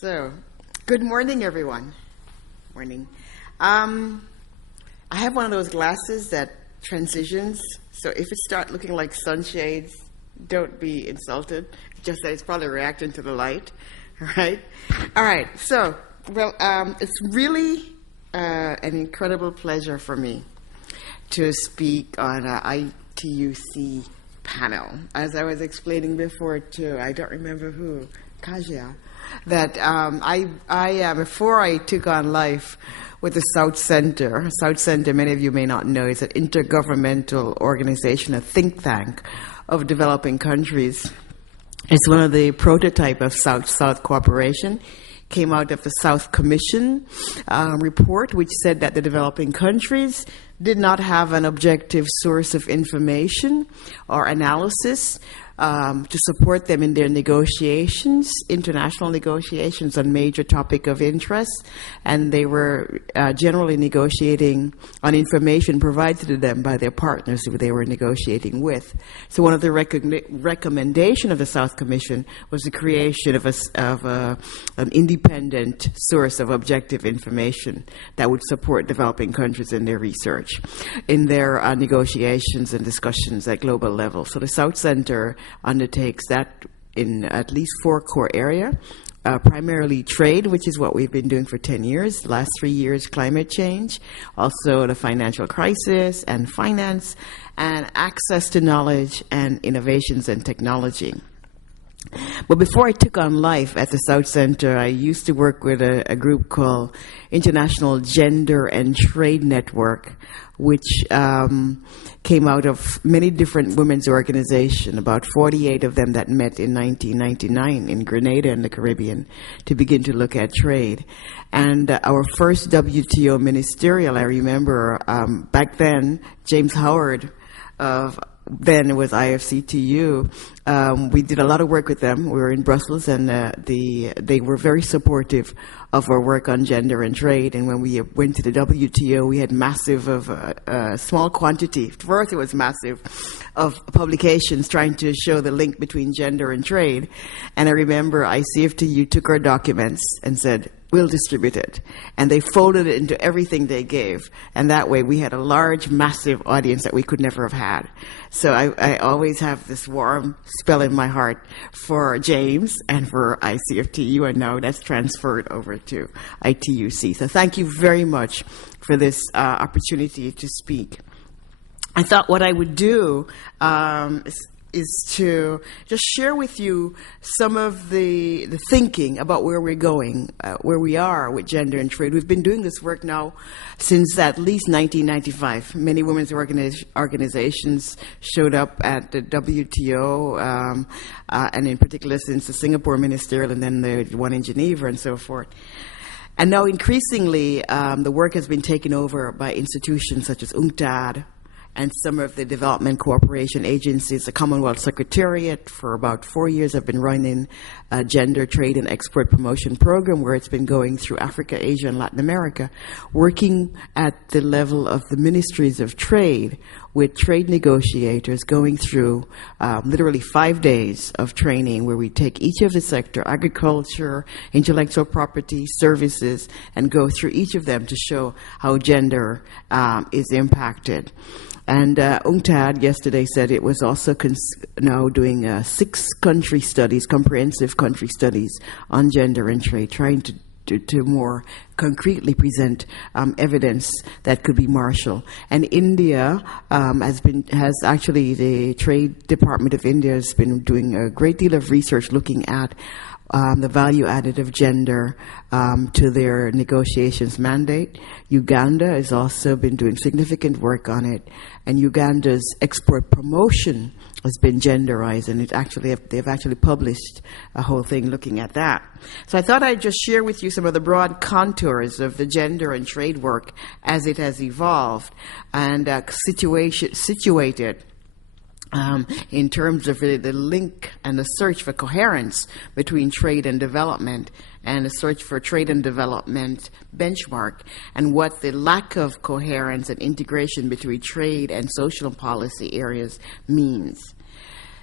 So, good morning, everyone. Morning. I have one of those glasses that transitions, so if it starts looking like sunshades, don't be insulted. Just that it's probably reacting to the light, right? All right, so, it's really an incredible pleasure for me to speak on an ITUC panel. As I was explaining before to, I don't remember who, Kajia, that before I took on life with the South Center, many of you may not know, is an intergovernmental organization, a think tank of developing countries. It's one of the prototype of South-South cooperation. Came out of the South Commission report, which said that the developing countries did not have an objective source of information or analysis to support them in their negotiations, international negotiations on major topic of interest, and they were generally negotiating on information provided to them by their partners who they were negotiating with. So one of the recommendation of the South Commission was the creation of an independent source of objective information that would support developing countries in their research, in their negotiations and discussions at global level. So the South Center undertakes that in at least 4 core areas, primarily trade, which is what we've been doing for 10 years, last 3 years climate change, also the financial crisis and finance, and access to knowledge and innovations and technology. But before I took on life at the South Center, I used to work with a group called International Gender and Trade Network, which came out of many different women's organizations, about 48 of them that met in 1999 in Grenada in the Caribbean to begin to look at trade. And our first WTO ministerial, I remember back then, James Howard then it was IFCTU. We did a lot of work with them. We were in Brussels, and they were very supportive of our work on gender and trade. And when we went to the WTO, we had massive small quantity. First, it was massive of publications trying to show the link between gender and trade. And I remember ICFTU took our documents and said, we'll distribute it. And they folded it into everything they gave. And that way we had a large, massive audience that we could never have had. So I always have this warm spell in my heart for James and for ICFTU, and now that's transferred over to ITUC. So thank you very much for this opportunity to speak. I thought what I would do is to just share with you some of the thinking about where we're going, where we are with gender and trade. We've been doing this work now since at least 1995. Many women's organizations showed up at the WTO, and in particular since the Singapore Ministerial and then the one in Geneva and so forth. And now increasingly, the work has been taken over by institutions such as UNCTAD, and some of the development cooperation agencies. The Commonwealth Secretariat, for about 4 years, have been running a gender trade and export promotion program where it's been going through Africa, Asia, and Latin America, working at the level of the ministries of trade with trade negotiators, going through literally 5 days of training where we take each of the sector, agriculture, intellectual property, services, and go through each of them to show how gender is impacted. And UNCTAD yesterday said it was also now doing 6 country studies, comprehensive country studies on gender and trade, trying to more concretely present evidence that could be marshal. And India has actually, the Trade Department of India has been doing a great deal of research looking at the value added of gender to their negotiations mandate. Uganda has also been doing significant work on it, and Uganda's export promotion has been genderized, and they've actually published a whole thing looking at that. So I thought I'd just share with you some of the broad contours of the gender and trade work as it has evolved and situated in terms of the link and the search for coherence between trade and development, and the search for trade and development benchmark, and what the lack of coherence and integration between trade and social policy areas means.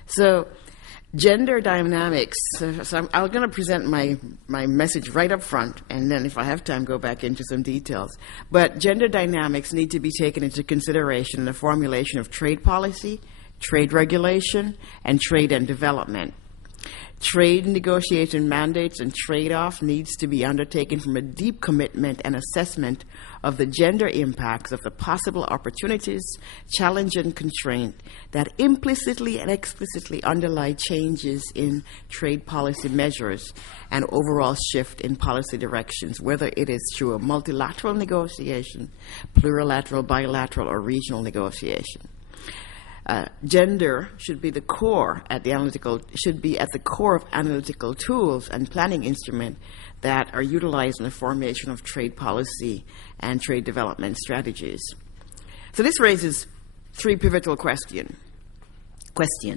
So Gender dynamics. So I'm going to present my message right up front, and then if I have time, go back into some details. But gender dynamics need to be taken into consideration in the formulation of trade policy, trade regulation, and trade and development. Trade negotiation mandates and trade-off needs to be undertaken from a deep commitment and assessment of the gender impacts of the possible opportunities, challenge, and constraint that implicitly and explicitly underlie changes in trade policy measures and overall shift in policy directions, whether it is through a multilateral negotiation, plurilateral, bilateral, or regional negotiation. Gender should be at the core of analytical tools and planning instruments that are utilized in the formation of trade policy and trade development strategies. So this raises three pivotal questions.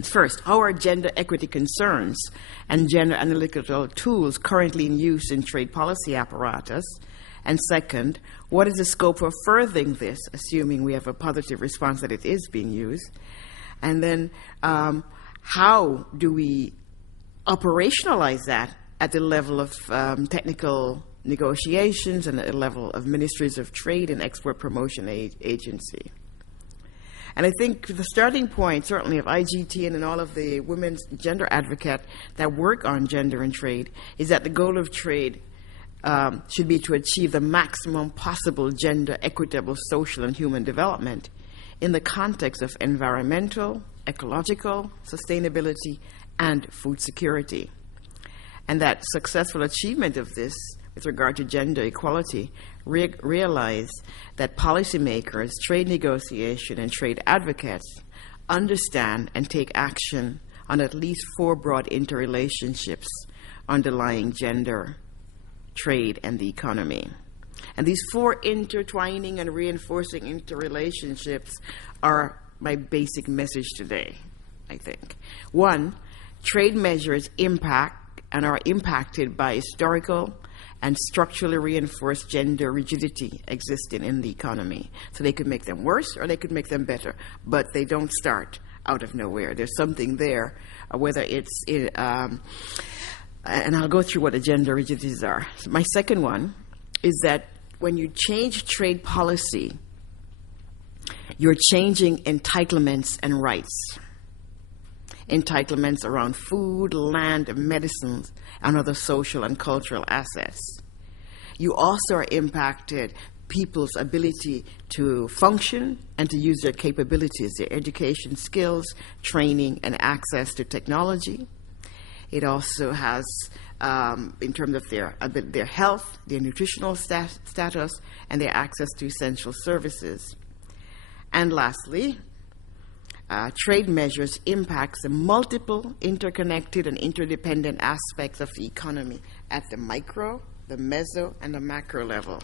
First, how are gender equity concerns and gender analytical tools currently in use in trade policy apparatus? And second, what is the scope for furthering this, assuming we have a positive response that it is being used? And then how do we operationalize that at the level of technical negotiations and at the level of ministries of trade and export promotion agency? And I think the starting point, certainly of IGTN and all of the women's gender advocates that work on gender and trade, is that the goal of trade should be to achieve the maximum possible gender equitable social and human development in the context of environmental, ecological, sustainability, and food security. And that successful achievement of this with regard to gender equality realize that policymakers, trade negotiation, and trade advocates understand and take action on at least four broad interrelationships underlying gender, trade, and the economy. And these four intertwining and reinforcing interrelationships are my basic message today, I think. One, trade measures impact and are impacted by historical and structurally reinforced gender rigidity existing in the economy. So they could make them worse or they could make them better, but they don't start out of nowhere. There's something there, whether it's and I'll go through what the gender rigidities are. So my second one is that when you change trade policy, you're changing entitlements and rights. Entitlements around food, land, medicines, and other social and cultural assets. You also are impacted people's ability to function and to use their capabilities, their education skills, training, and access to technology. It also has, in terms of their health, their nutritional status, and their access to essential services. And lastly, trade measures impacts the multiple interconnected and interdependent aspects of the economy at the micro, the meso, and the macro level.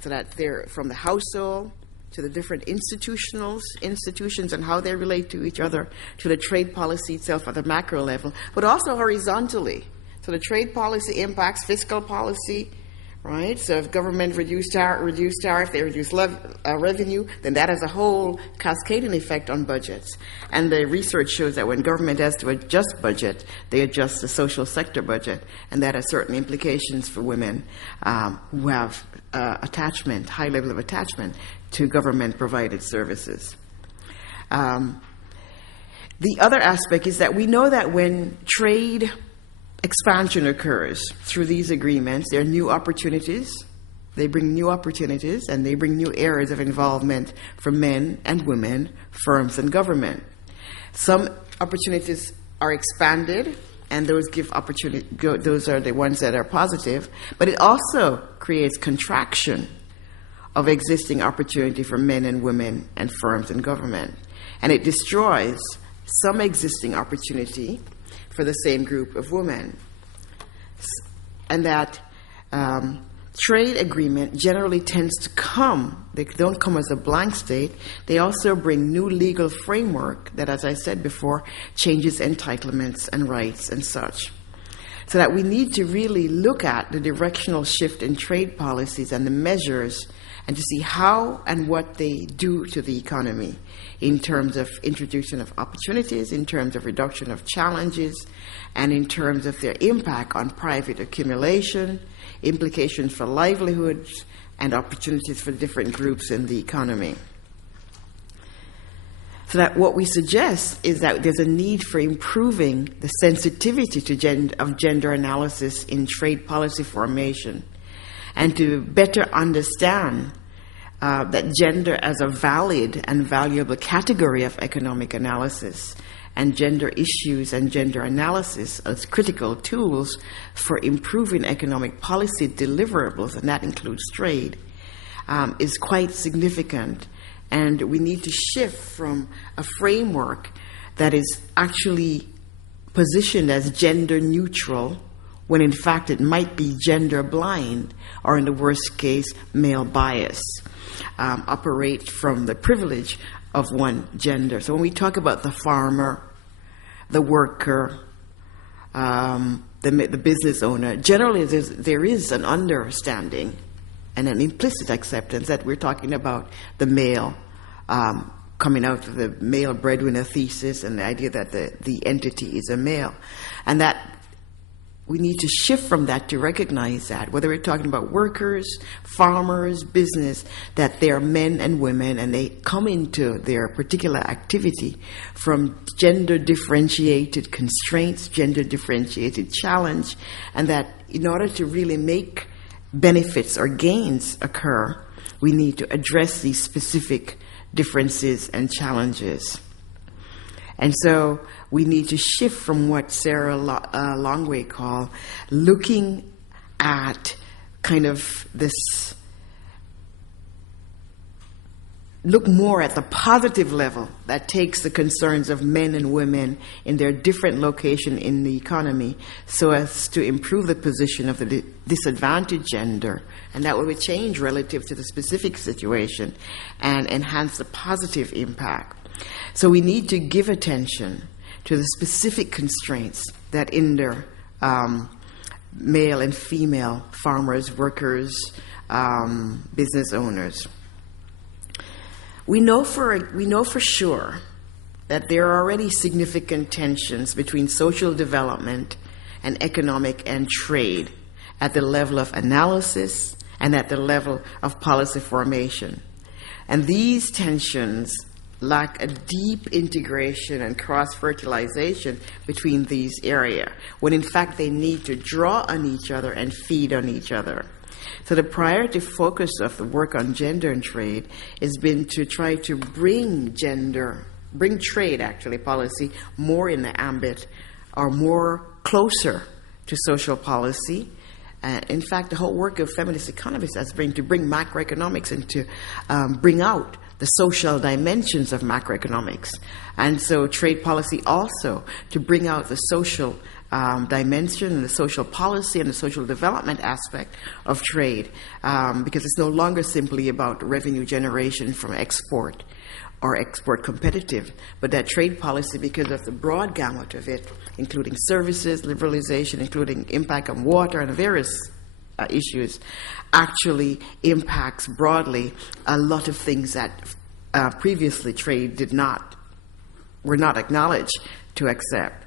So that they're from the household to the different institutions and how they relate to each other, to the trade policy itself at the macro level, but also horizontally. So the trade policy impacts fiscal policy, right? So if government reduce tariff, they reduce revenue, then that has a whole cascading effect on budgets. And the research shows that when government has to adjust budget, they adjust the social sector budget, and that has certain implications for women who have high level of attachment to government-provided services. The other aspect is that we know that when trade expansion occurs through these agreements, there are new opportunities. They bring new opportunities, and they bring new areas of involvement for men and women, firms and government. Some opportunities are expanded, and those give opportunity. Those are the ones that are positive. But it also creates contraction of existing opportunity for men and women and firms and government, and it destroys some existing opportunity for the same group of women. And that trade agreement generally tends to they don't come as a blank state. They also bring new legal framework that, as I said before, changes entitlements and rights and such. So that we need to really look at the directional shift in trade policies and the measures and to see how and what they do to the economy in terms of introduction of opportunities, in terms of reduction of challenges, and in terms of their impact on private accumulation, implications for livelihoods, and opportunities for different groups in the economy. So that what we suggest is that there's a need for improving the sensitivity to of gender analysis in trade policy formation, and to better understand that gender as a valid and valuable category of economic analysis, and gender issues and gender analysis as critical tools for improving economic policy deliverables, and that includes trade, is quite significant. And we need to shift from a framework that is actually positioned as gender neutral, when in fact it might be gender blind, or in the worst case, male bias, operate from the privilege of one gender. So when we talk about the farmer, the worker, the business owner, generally there is an understanding and an implicit acceptance that we're talking about the male, coming out of the male breadwinner thesis and the idea that the entity is a male. And that we need to shift from that to recognize that, whether we're talking about workers, farmers, business, that they're men and women, and they come into their particular activity from gender-differentiated constraints, gender-differentiated challenge, and that in order to really make benefits or gains occur, we need to address these specific differences and challenges. And so we need to shift from what Sarah Longway called looking at kind of this, look more at the positive level that takes the concerns of men and women in their different location in the economy, so as to improve the position of the disadvantaged gender, and that will change relative to the specific situation and enhance the positive impact. So we need to give attention to the specific constraints that hinder male and female farmers, workers, business owners. We know for sure that there are already significant tensions between social development and economic and trade at the level of analysis and at the level of policy formation. And these tensions lack a deep integration and cross-fertilization between these areas, when in fact they need to draw on each other and feed on each other. So the priority focus of the work on gender and trade has been to try to bring trade actually policy more in the ambit, or more closer to social policy. In fact, the whole work of feminist economists has been to bring macroeconomics and to bring out the social dimensions of macroeconomics. And so trade policy also to bring out the social dimension and the social policy and the social development aspect of trade, because it's no longer simply about revenue generation from export or export competitive, but that trade policy, because of the broad gamut of it, including services, liberalization, including impact on water and various issues, actually impacts broadly a lot of things that previously trade were not acknowledged to accept.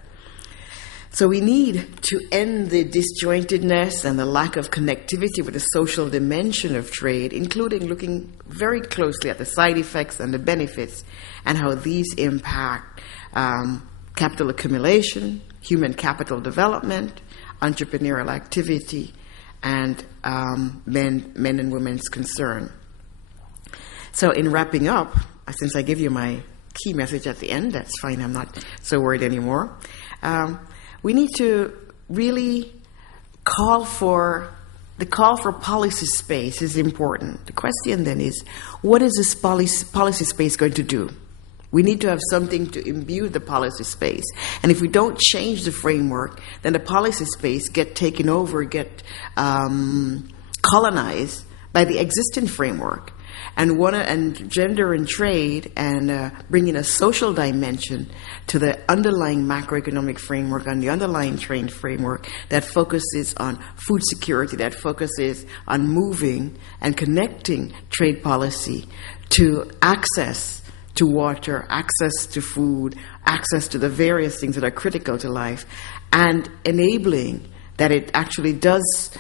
So we need to end the disjointedness and the lack of connectivity with the social dimension of trade, including looking very closely at the side effects and the benefits and how these impact capital accumulation, human capital development, entrepreneurial activity, and men and women's concern. So in wrapping up, since I give you my key message at the end, that's fine, I'm not so worried anymore. We need to really call for policy space is important. The question then is, what is this policy space going to do? We need to have something to imbue the policy space. And if we don't change the framework, then the policy space get taken over, colonized by the existing framework. and gender and trade, and bringing a social dimension to the underlying macroeconomic framework and the underlying trade framework that focuses on food security, that focuses on moving and connecting trade policy to access to water, access to food, access to the various things that are critical to life, and enabling that it actually does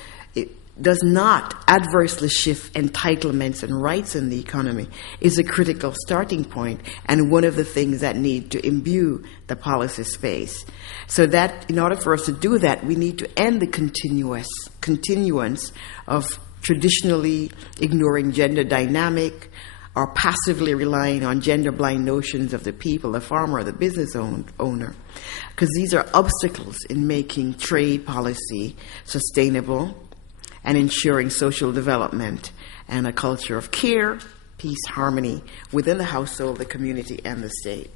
not adversely shift entitlements and rights in the economy is a critical starting point, and one of the things that need to imbue the policy space. So that in order for us to do that, we need to end the continuance of traditionally ignoring gender dynamic or passively relying on gender-blind notions of the people, the farmer, the business owner, because these are obstacles in making trade policy sustainable and ensuring social development and a culture of care, peace, harmony within the household, the community, and the state.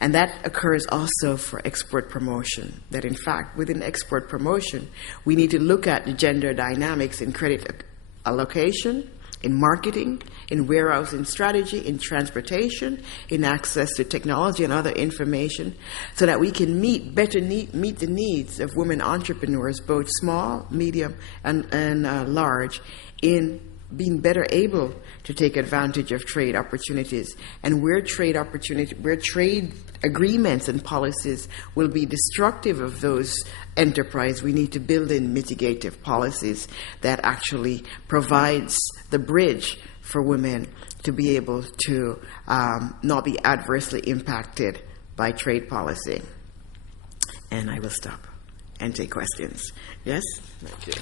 And that occurs also for export promotion, that in fact, within export promotion, we need to look at the gender dynamics in credit allocation, in marketing, in warehousing strategy, in transportation, in access to technology and other information, so that we can meet the needs of women entrepreneurs, both small, medium, and large, in being better able to take advantage of trade opportunities, and where trade agreements and policies will be destructive of those enterprise, we need to build in mitigative policies that actually provides the bridge for women to be able to not be adversely impacted by trade policy. And I will stop and take questions. Yes? Thank you.